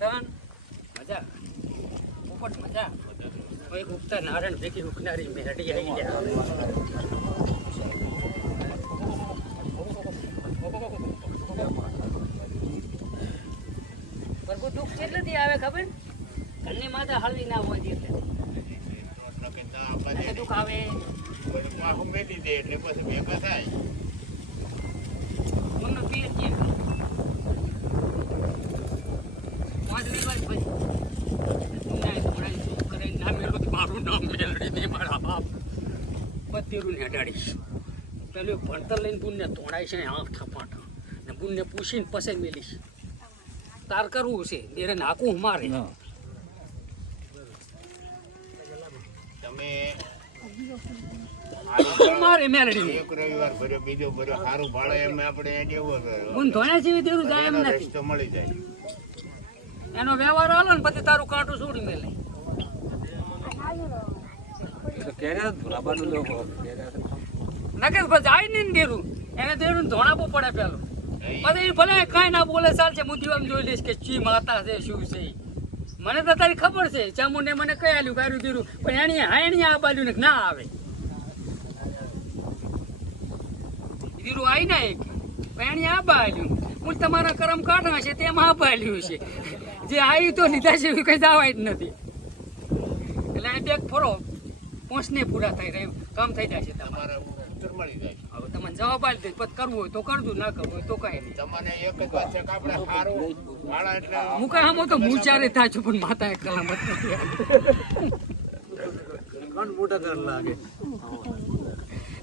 વર્ધન મજા પોપટ મજા કોઈ ઉગતા નારાયણ ભેગી ઉગનારી મેરડી આવી ગયા પ્રભુ દુઃખ કેટલેથી આવે ખબર ઘરની માતા હળવી ના હોય એટલે દુઃખ આવે મેલી દે એટલે પછી ભેગા થાય મનનો પીર કે પાંચમી વાર પછી મારું નામ મેલડી નહીં મારા બાપ બત્તીરું ને અડાડીશ પેલું ભણતર લઈને બુનને તોડાય છે ને આંખ થપાટા ને બુનને પૂછીને પછી મેલીશ તાર કરવું છે એને નાખું મારે તમે મારે મેલડી એક રવિવાર ભર્યો બીજો ભર્યો સારું ભાડે એમ આપણે જેવું બુન ધોણા જેવી દેરું જાય એમ નથી તો મળી જાય એનો વ્યવહાર હાલો ને પછી તારું કાંટું છોડી મેલે નકે જાય ને દેરું એને દેરું ધોણાપું પડે પેલું પછી ભલે કાંઈ ના બોલે ચાલશે હું દીવામ જોઈ લઈશ કે ચી માતા છે શું છે મને તો તારી ખબર છે ચામુંડે મને કઈ આલ્યું ગાયું દીરું પણ એની હાયણી આ બાજુ ને ના આવે દીરું આવી ના એક પણ એની આ બાલ્યું હું તમારા કરમ કાઢવા છે તેમાં આ બાલ્યું છે જે આવી તો લીધા છે કઈ જવાય જ નથી એટલે આ બેગ ફરો પહોંચને પૂરા થાય રહ્યું કામ થઈ જાય છે તમારા મળી જાય હવે તમને જવાબ આપી દે પછી કરવું હોય તો કરજો ના કરવું હોય તો કાંઈ નહીં તમને એક જ વાત છે કે આપણે સારું ભાડા એટલે હું કાંઈ આમ તો હું ચારે થાય છું પણ માતા એક કલામત નથી મોટા કર લાગે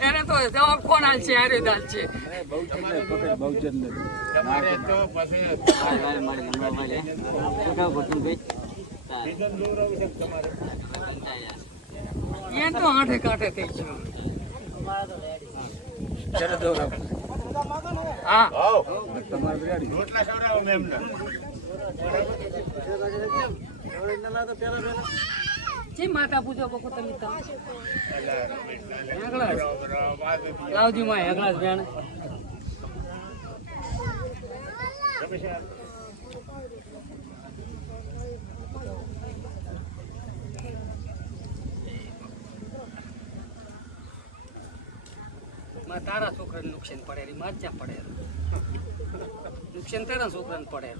એને તો જવાબ કોણ હાલ છે આર્ય દાલ છે તમારે તો પછી એ તો આઠે કાંઠે થઈ ગયું હા રોટલા ખવડાવો મેં એમને જે માતા પૂજો બકો તમે લાવજી માં હેગળા બેન તારા છોકરાને નુકસાન પડે માં જ પડે નુકસાન તારા છોકરાને પડે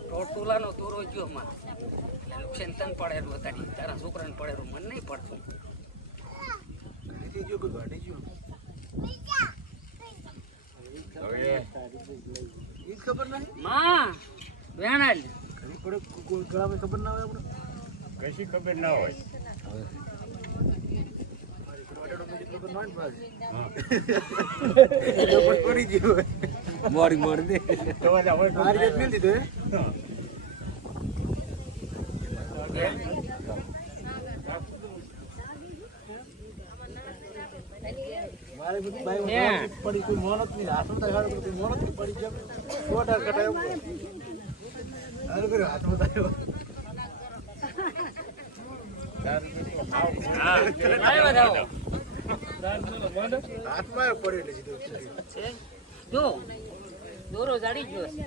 ટોટુલાનો દોરો ગયો માં એટલે નુકસાન તને પડેલું હતા તારા છોકરાને પડેલું મને નહીં પડતું ખબર નહીં માં વેણાલ ખબર ના હોય કશી ખબર ના હોય મોડી મોડી દે પડી કોઈ મોનત નહીં હાથમાં થાય મોનત પડી જાય છોટા કટાય હાથમાં થાય જો દોરો જડી ગયો છે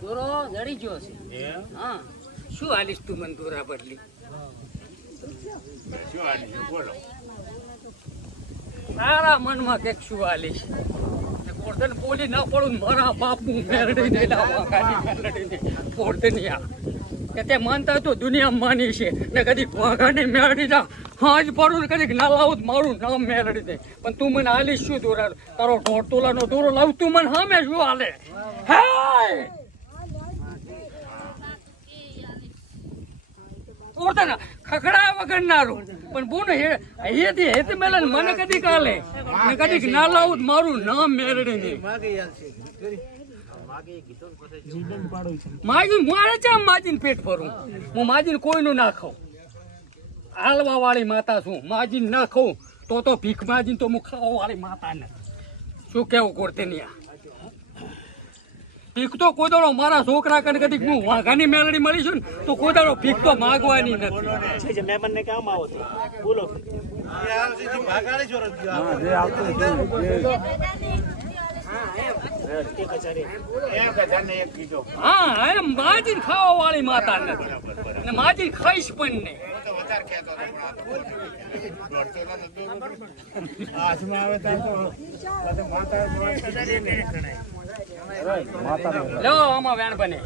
દોરો જડી ગયો છે હા શું હાલીશ તું મને દોરા બદલી શું હાલી બોલો તારા મનમાં કઈક શું હાલીશ પોર્ધન બોલી ના પડું મારા બાપનું મેરડી ને પોર્ધન કે તે માનતા તો દુનિયા માની છે ને કદી વાઘાની મેળડી ના હાજ પડું ને કદી ના લાવું મારું નામ મેળડી દે પણ તું મને હાલીશ શું દોરા તારો ઢોળતોલાનો દોરો લાવ તું મને સામે શું હાલે પોતાને ખખડા વગરનારું પણ બોને હેતી હેતી મેલે મને કદી કાલે ને કદી ના લાવું મારું નામ મેળડી દે માજીન મારે ચા માજીન પેટ ભરું હું માજીન કોઈનું ના ખાઉં હાલવા વાળી માતા છું માજીન ના ખાઉં તો ભીખ માજીન તો હું ખાવા વાળી માતા ને શું કેવું કોર્તેનિયા ભીખ તો કોઈ દાડો મારા છોકરા કને કદી હું વાઘાની મેલડી મળી છું ને તો કોઈ દાડો ભીખ તો માગવાની નથી મહેમાન ને કામ આવો તો બોલો એક કીધો હા એમ માજી ખાવા વાળી માતા નથી અને માજી ખાઈશ પણ નહીં. તો વધારે કહેતો હતો પણ આ તો હાથમાં આવે તો માતા લો આમાં વેણ બને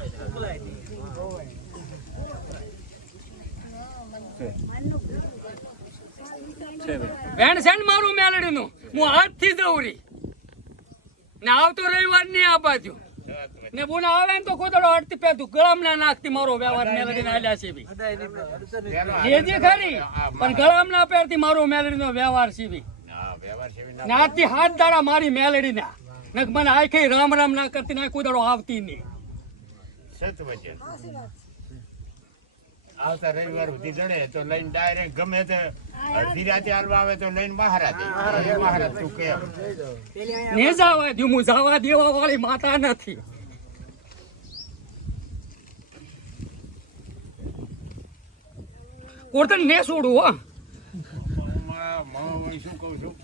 વેણ છે ને મારું મેલડીનું હું હાથથી દોરી ને આવતો રવિવાર ની આ બાજુ ને બોલા આવે ને તો કોદડો અડતી પેતું ગળામ ના નાખતી મારો વ્યવહાર મેલડી ના આલ્યા છે બી લેજી ખરી પણ ગળામ ના પહેરતી મારો મેલડી નો વ્યવહાર છે બી ને આજથી હાથ દાડા મારી મેલડી ના ને મને આખી રામ રામ ના કરતી ના કોદડો આવતી નહીં. સત વચન આવતા રવિવાર સુધી જડે તો લઈને ડાયરેક્ટ ગમે તે અડધી રાતે હાલવા આવે તો લઈને મહારાજ મહારાજ તું કે ને જવા દઉં હું જવા દેવા વાળી માતા નથી. કોર્તન ને છોડું હો શું કહું છું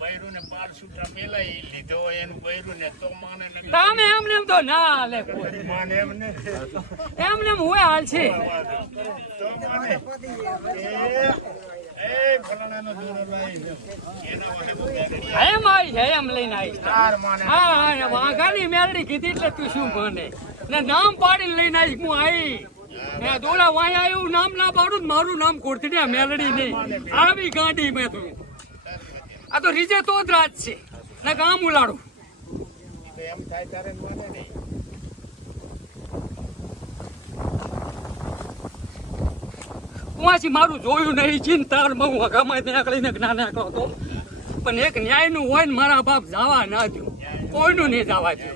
બૈરું ને 12 સૂત્રા પેલા લીધો હોય એનું બૈરું ને તો માને ને તમે એમને એમ તો ના લે માને એમને એમને એમ હોય હાલ છે તો માને એ ફલાણાનો દોરો લાવી એના વાહે એમ આવી છે એમ લઈને આવી તાર માને હા વાઘાની મેલડી કીધી એટલે તું શું ભણે ને નામ પાડીને લઈને આવી હું આવી મેં દોડા વાય આવ્યું નામ ના પાડું મારું નામ કોરતી મેલડી નહીં આવી ગાડી મેં તું આ તો રીજે તો જ રાત છે ને કામ ઉલાડું એમ થાય તારે માને નહીં કુવાસી મારું જોયું નહીં ચિંતા હું હગામાં નીકળીને ના નાખો તો પણ એક ન્યાયનું હોય ને મારા બાપ જવા ના દઉં કોઈનું નહીં જવા દઉં.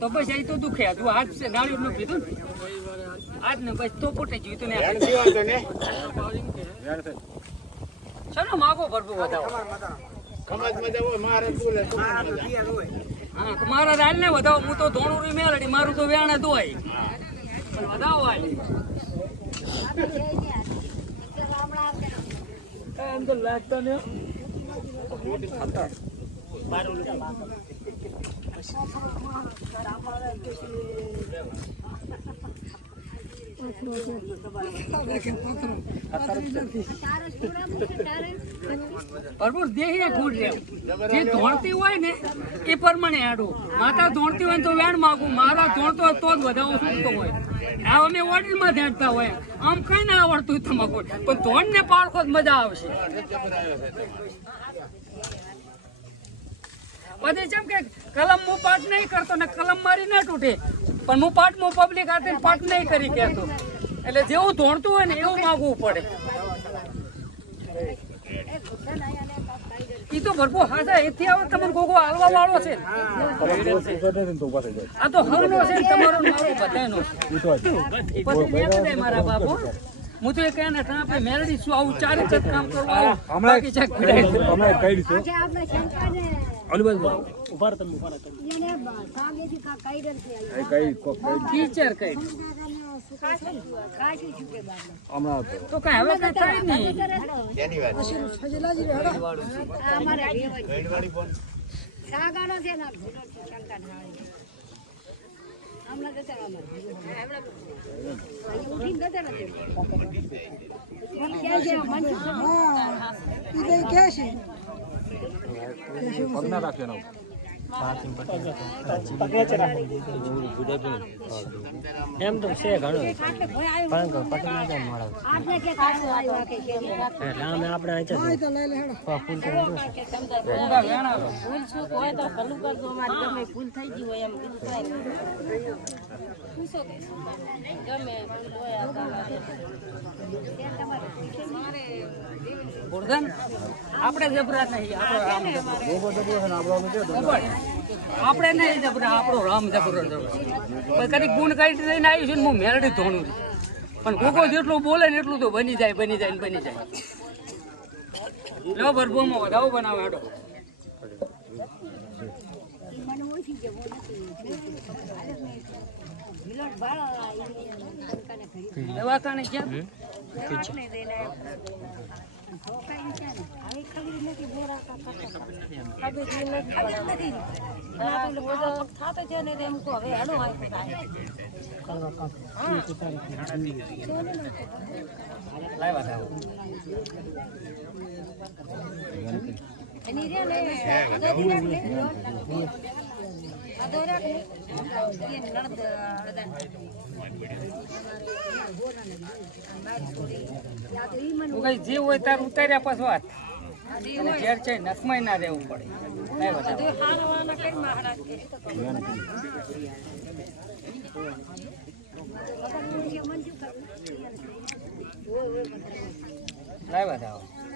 તો બસ અહીં તો દુખે તું આજ છે નાળિયું નું કીધું ને આજ ને બસ તો પોતે જીવતું ને ચલો માગો ભરપૂર વધાવો ખમજ મજા હોય મારે બોલે હા તો મારા રાલ ને વધાવો હું તો ધોણું મેલડી મારું તો વેણે દોય પણ વધાવો આલી એમ તો લાગતા ને ભરપૂર દેહી ખોટ જે ધોણતી હોય ને એ પ્રમાણે આડું માતા ધોણતી હોય તો વેણ માગું મારા ધોણતો હોય તો જ વધાવો છૂટતો હોય આ અમે વડીલમાં ધ્યાનતા હોય આમ કઈ ના આવડતું તમાકુ પણ ધોણ ને પાડખો જ મજા આવશે. પછી જેમ કે કલમ હું પાઠ નહીં કરતો ને કલમ મારી ના તૂટે પણ હું પાઠ હું પબ્લિક હાથે પાઠ નહીં કરી કહેતો એટલે જેવું ધોણતું હોય ને એવું માગવું પડે. ઈ તો ભરપૂર હાથા એથી આવે તમને કોકો હાલવા વાળો છે આ તો હવનો છે તમારો મારો બધાનો પછી લેવા દે મારા બાપુ હું તો એક એને આપણે મેલડી છું આવું ચારે ચક કામ કરવા હમણાં ચેક કરી હમણાં કહી દીધું ટીચર કઈ તો કઈ હવે કઈ થાય નહીં તેની વાત ગઈડવાળી ફોન એમ તો છે ઘણું આપણે જબરા નહીં આપણે નહીં જબરા આપણો રામ જબરો કદી ગુણ કાઢી લઈને આવ્યું છે ને હું મેલડી ધોણું છું પણ કોકો જેટલું બોલે ને એટલું તો બની જાય ને બની જાય. લો ભરભૂમાં વધાવો બનાવો હેડો દવાખાને ક્યાં લાવ્યા હતા હું કઈ જે હોય તાર ઉતાર્યા પાછો હાથ અને ઝેર છે નખમાં ના રહેવું પડે લાવ્યા હતા